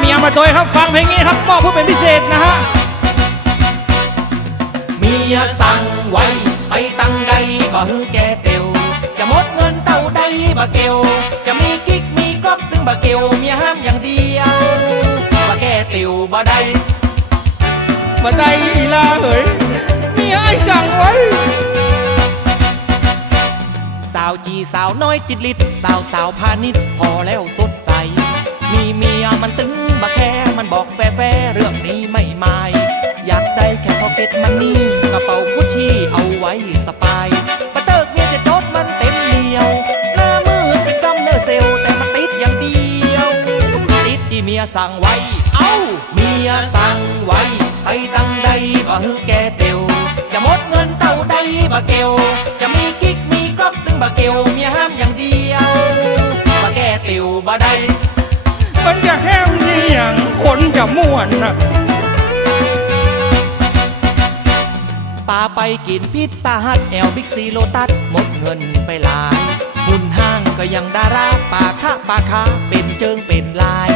เมียมาโดยครับฟังเพลงนี้ครับมอบเพื่อเป็นพิเศษนะฮะเมียสั่งไว้ไปตั้งใจบ่ฮือแกเตียวจะหมดเงินเต่าใดบ่เกวจะมีกิ๊กมีก๊อกตึงบ่เกวเมียห้ามอย่างเดียวบ่แกเตียวบ่ได้บ่ได้อีลาเฮ้ยเมียไอ้สั่งไว้สาวจีสาวน้อยจิตลิดสาวพาณิชย์พอแล้วสดใสมีเมียมันตึงบ่แค่มันบอกแฟเรื่องนี้ไม่หมายอยากได้แค่พอเก็ตมันนี่กระเป๋ากุชชี่เอาไว้สปายปะเติกเมียจะโจดมันเต็มเหนียวหน้ามืดเป็นกำเนอเซลแต่มันติดอย่างเดียวติดที่เมียสั่งไว้เอ้าเมียสั่งไว้ไปตั้งใจบ่ฮือแกเตียวจะหมดเงินเต่าใดบ่เกวจะมีกิ๊กมีก๊อกตึงบ่เกวเมียห้ามอย่างเดียวบ่แกเตียวบ่ได้มันจะแห้งนี่อย่างคนจะม่วนนะปาไปกินพิซซ่าฮัทแอลบิ๊กซีโลตัสหมดเงินไปหลายหุ่นห้างก็ยังดาราปาค้าเป็นเจิงเป็นลาย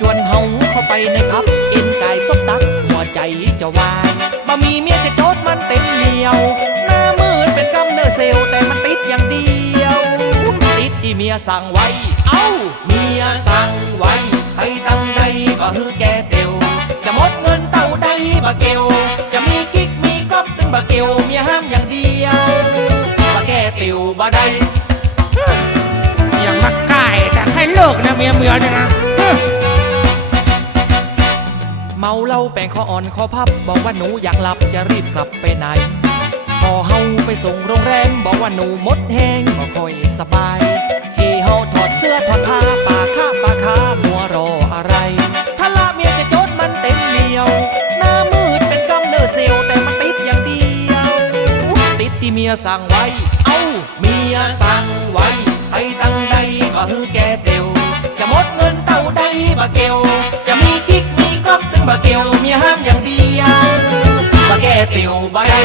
จวนเฮาเข้าไปในพับเอ็นกายซบตักหัวใจจะวายบะมีเมียจะโจดมันเต็มเหนียวหน้ามืดเป็นกำเนอเซลแต่มันติดอย่างเดียวติดที่เมียสั่งไว้เอ้าเมียสั่งไว้ไปตั้งใจบ่ฮือแกเตียวจะหมดเงินเต่าใดบ่เกวจะมีกิ๊กมีก๊อกตึงบ่เกวเมียห้ามอย่างเดียวบ่แกเตียวบ่ได้อย่างมาใกล้แต่ให้เลิกนะเมียเนี่ยนะเมาเหล้าแป้งคออ่อนคอพับบอกว่าหนูอยากหลับจะรีบกลับไปไหนพอเฮาไปส่งโรงแรมบอกว่าหนูมดแห้งบ่ค่อยสบายขี่เฮาถอดเสื้อถอดผ้าปาค้ามัวรออะไรถ้าละเมียจะโจดมันเต็มเหนียวหน้ามืดเป็นกำเนอเซลแต่มันติดอย่างเดียวติดที่เมียสั่งไว้เอ้าเมียสั่งไว้ไปตั้งใจบ่ฮือแกเตียวจะหมดเงินเต่าใดบ่เกวจะมีกิ๊กมีก๊อกตึงบ่เกวเมียห้ามอย่างเดียวบ่แกเตียวบ่ได้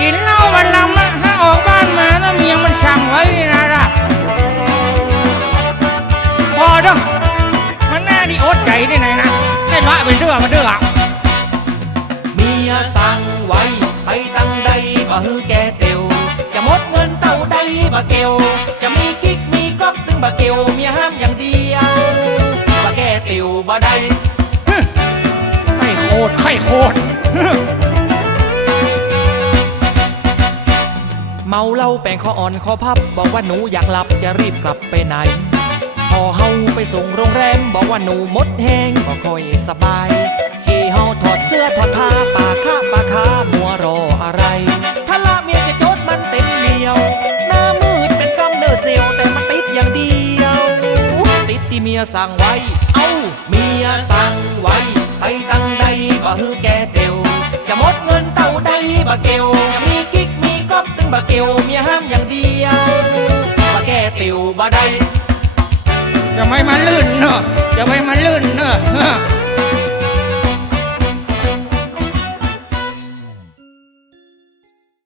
กินเหล้าวันลำนะถ้าออกบ้านมานะเมียมันสั่งไว้นะล่ะพอเด้อมันน่าดีอดใจได้ไหนนะให้ละเป็นเรื่องมาเด้อเมียสั่งไว้ไปตั้งใจบ่ฮือแกเตียวจะหมดเงินเต่าใดบ่เกวจะมีกิ๊กมีก๊อกตึงบ่เกวเมียห้ามอย่างเดียวบ่แกเตียวบ่ได้ไข่โคตรเมาเหล้าแป้งคออ่อนคอพับบอกว่าหนูอยากหลับจะรีบกลับไปไหนพอเฮาไปส่งโรงแรมบอกว่าหนูมดแห้งบ่ค่อยสบายขี่เฮาถอดเสื้อถอดผ้าปาค้ามัวรออะไรถ้าละเมียจะโจดมันเต็มเหนียวหน้ามืดเป็นกำเนอเซลแต่มันติดอย่างเดียวติดที่เมียสั่งไว้เอ้าเมียสั่งไว้ไปตั้งใจบ่ฮือแกเตียวจะหมดเงินเต่าใดบ่เกวจะมีกิ๊กมีก๊อกตึงบ่เกวเมียห้ามอย่างเดียวบ่แกเตียวบ่ได้จะไม่มาลื่นเนอะจะไม่มาลื่นเนอะ